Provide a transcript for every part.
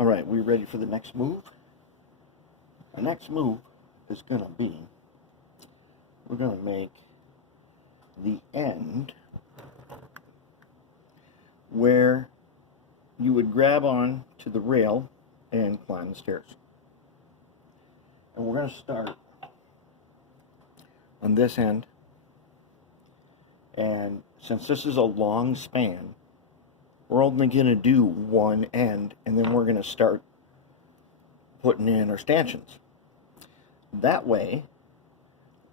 Alright, we ready for the next move? The next move is going to be, we're going to make the end where you would grab on to the rail and climb the stairs. And we're going to start on this end, and since this is a long span, we're only going to do one end, and then we're going to start putting in our stanchions. That way,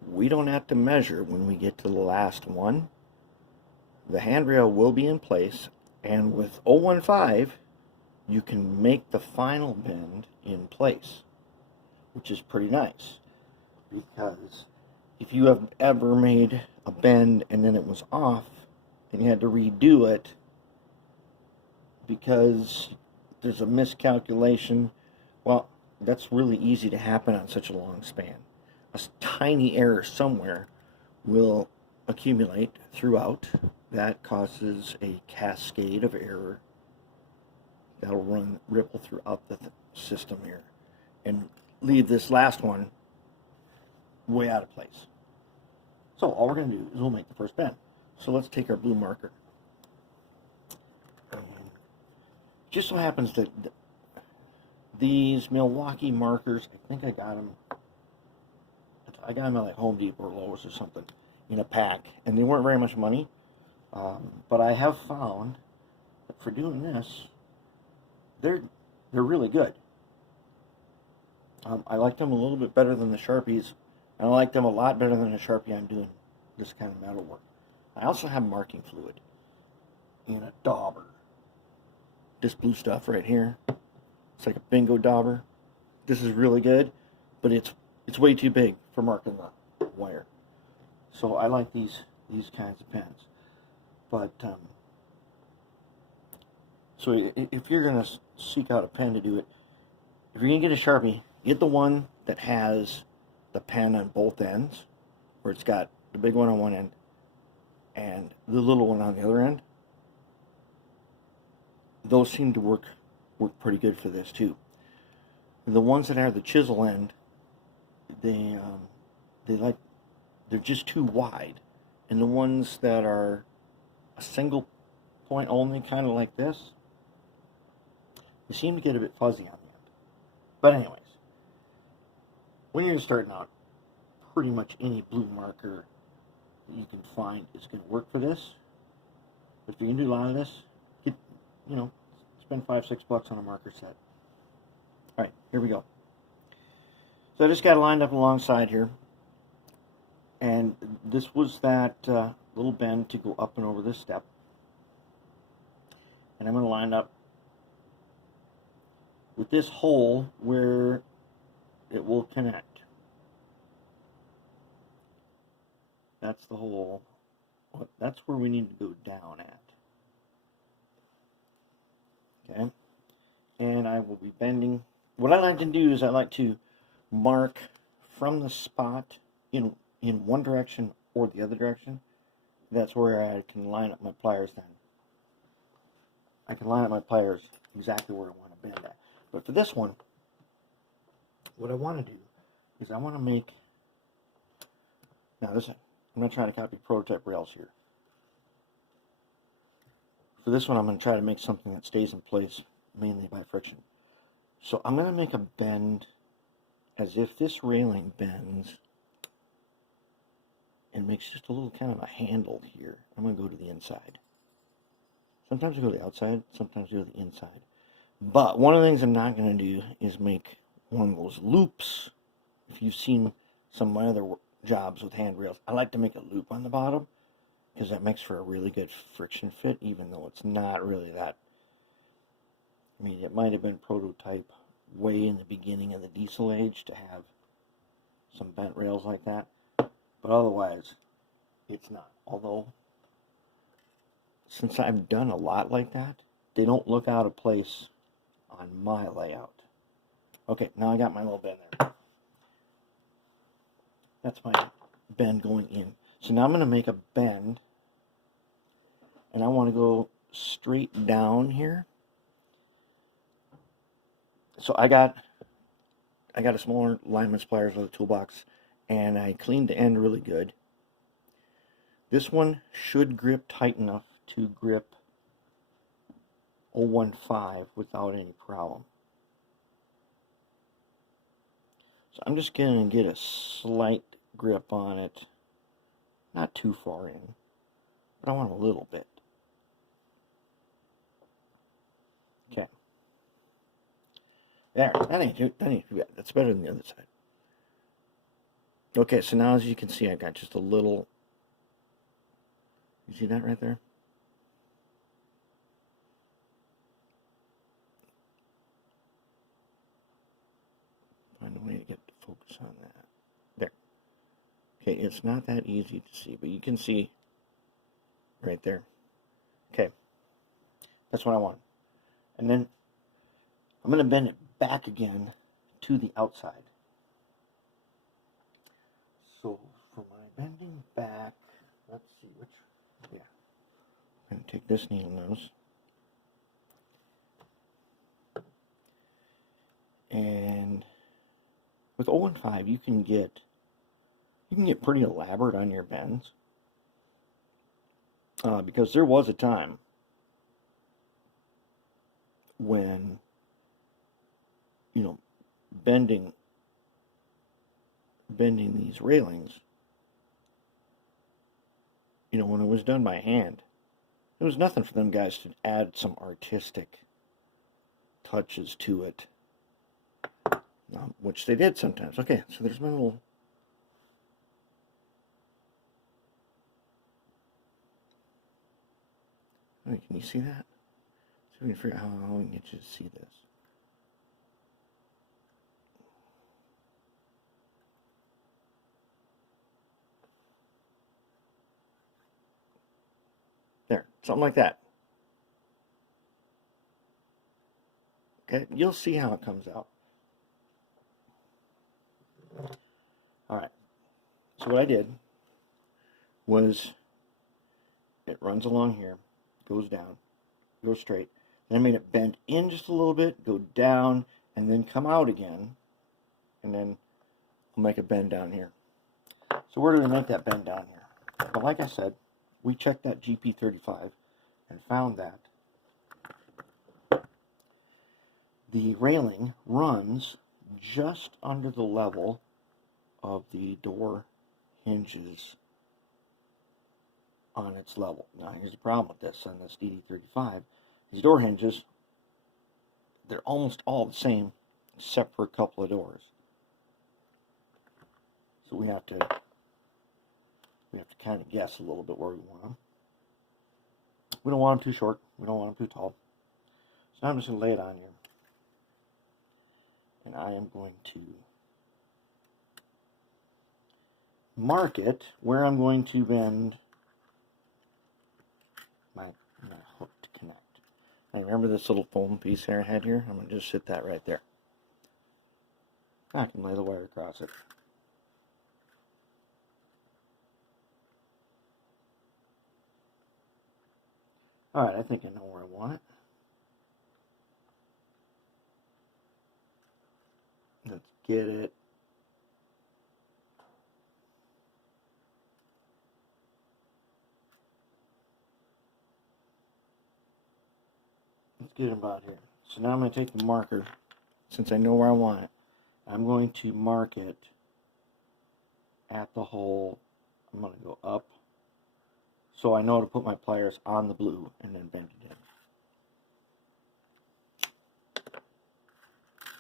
we don't have to measure when we get to the last one. The handrail will be in place, and with 015, you can make the final bend in place, which is pretty nice, because if you have ever made a bend and then it was off, and you had to redo it, because there's a miscalculation, well, that's really easy to happen on such a long span. A tiny error somewhere will accumulate throughout. That causes a cascade of error that'll ripple throughout the system here and leave this last one way out of place. So all we're going to do is we'll make the first bend. So let's take our blue marker. Just so happens that these Milwaukee markers, I think I got them at like Home Depot or Lowe's or something in a pack, and they weren't very much money, but I have found that for doing this, they're really good. I like them a little bit better than the Sharpies, and I like them a lot better than the Sharpie I'm doing this kind of metal work. I also have marking fluid in a dauber. This blue stuff right here, it's like a bingo dauber. This is really good, but it's way too big for marking the wire. So I like these kinds of pens. But so if you're gonna seek out a pen to do it, if you're gonna get a Sharpie, get the one that has the pen on both ends, where it's got the big one on one end and the little one on the other end. Those seem to work pretty good for this too. The ones that have the chisel end, they're just too wide, and the ones that are a single point only, kind of like this, they seem to get a bit fuzzy on the end. But anyways, when you're starting out, pretty much any blue marker that you can find is going to work for this. But if you're going to do a lot of this, spend $5-6 on a marker set. Alright, here we go. So I just got it lined up alongside here, and this was that little bend to go up and over this step, and I'm going to line up with this hole where it will connect. That's the hole. That's where we need to go down at. Okay, and I will be bending. What I like to do is I like to mark from the spot in one direction or the other direction. That's where I can line up my pliers then. I can line up my pliers exactly where I want to bend at. But for this one, what I want to do is I want to make, now this, I'm not trying to copy prototype rails here. For this one, I'm going to try to make something that stays in place mainly by friction. So I'm going to make a bend as if this railing bends and makes just a little kind of a handle here. I'm going to go to the inside. Sometimes I go to the outside, sometimes I go to the inside. But one of the things I'm not going to do is make one of those loops. If you've seen some of my other jobs with handrails, I like to make a loop on the bottom, because that makes for a really good friction fit, even though it's not really that. I mean, it might have been prototype way in the beginning of the diesel age to have some bent rails like that, but otherwise, it's not. Although, since I've done a lot like that, they don't look out of place on my layout. Okay, now I got my little bend there. That's my bend going in. So now I'm going to make a bend, and I want to go straight down here. So I got a smaller lineman's pliers with a toolbox, and I cleaned the end really good. This one should grip tight enough to grip 015 without any problem. So I'm just going to get a slight grip on it, not too far in, but I want a little bit. Okay. There, that ain't too bad. That's better than the other side. Okay, so now as you can see, I got just a little, you see that right there? Find a way to get the focus on that. There. Okay, it's not that easy to see, but you can see right there. Okay, that's what I want. And then I'm going to bend it back again to the outside. So for my bending back, let's see which, yeah. I'm going to take this needle nose. And with 015, you can get pretty elaborate on your bends. Because there was a time when, you know, bending these railings, you know, when it was done by hand, there was nothing for them guys to add some artistic touches to it, which they did sometimes. Okay, so there's my little, oh, can you see that? So we can figure out how we can get you to see this. There, something like that. Okay, you'll see how it comes out. All right, so what I did was it runs along here, goes down, goes straight. Then I made it bend in just a little bit, go down, and then come out again. And then I'll make a bend down here. So where do we make that bend down here? Well, like I said, we checked that GP35 and found that the railing runs just under the level of the door hinges on its level. Now here's the problem with this on this DD35. These door hinges, they're almost all the same except for a couple of doors. So we have to kind of guess a little bit where we want them. We don't want them too short. We don't want them too tall. So now I'm just going to lay it on here. And I am going to mark it where I'm going to bend my hook to connect. Now remember this little foam piece here I had here? I'm going to just sit that right there. I can lay the wire across it. Alright, I think I know where I want it. Let's get it. Let's get it about here. So now I'm going to take the marker, since I know where I want it. I'm going to mark it at the hole. I'm going to go up so I know to put my pliers on the blue and then bend it in.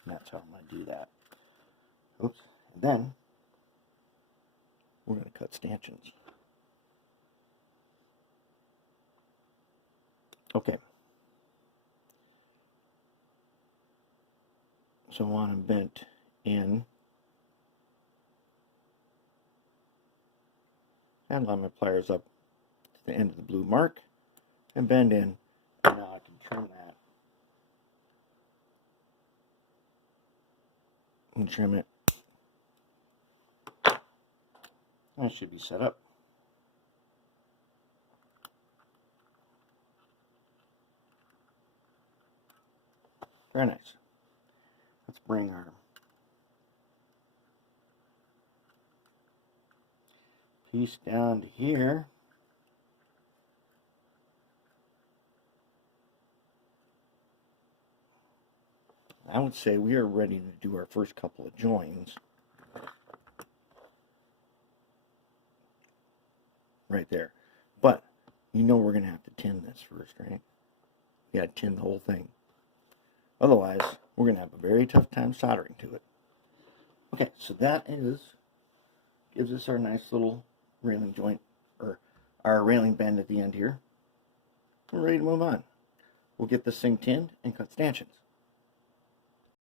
And that's how I'm going to do that. Oops. And then we're going to cut stanchions. Okay. So I want them bent in. And line my pliers up to the end of the blue mark and bend in. And now I can trim that. And trim it. That should be set up. Very nice. Let's bring our piece down to here. I would say we are ready to do our first couple of joins. Right there. But you know we're going to have to tin this first, right? You got to tin the whole thing. Otherwise, we're going to have a very tough time soldering to it. Okay, so that gives us our nice little railing joint, or our railing bend at the end here. We're ready to move on. We'll get this thing tinned and cut stanchions.